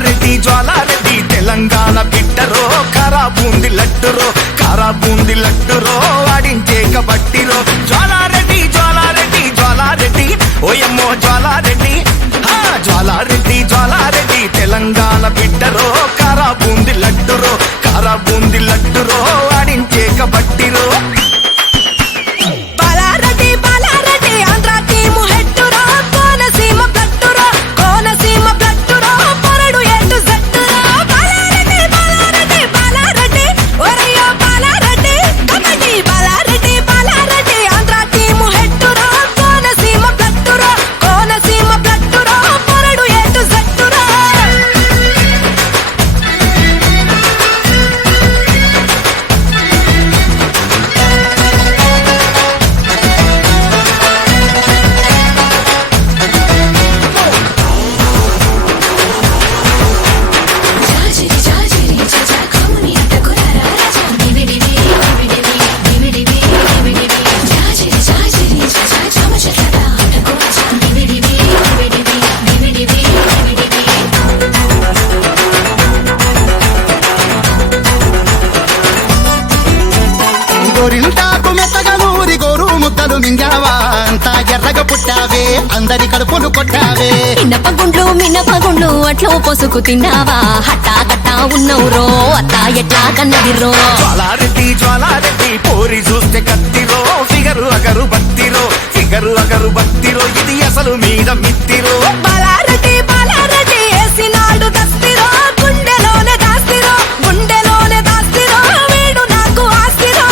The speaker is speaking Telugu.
జ్వాలారెడ్డి తెలంగాణ బిడ్డరో కారా బూంది లడ్డురో ఆడించే కబట్టిరో జ్వాలారెడ్డి ఓయమ్మో జ్వాలారెడ్డి తెలంగాణ బిడ్డరో కారా బూంది లడ్డురో ఆడించే కబట్టిరో గోరింటాకు మెత్తగా నూరి గోరు ముద్దలు మింగావా అంతా ఎర్రగా పుట్టావే అందరి కడుపులు కొట్టావే మినపగుండ్లు అట్లో పొసుకు తిన్నావా హట్టా కట్టా ఉన్నవురో అత్తా ఎట్లా కన్నదిరో జ్వాలారెడ్డి పోరి చూస్తే కత్తిరో ఫిగరు అగరు బత్తిరో ఇది అసలు మీద మిత్తిరో బాలారెడ్డి ఏసినాడు దస్తిరో గుండెలోనే దాస్తిరో వీడు నాకు ఆస్తిరో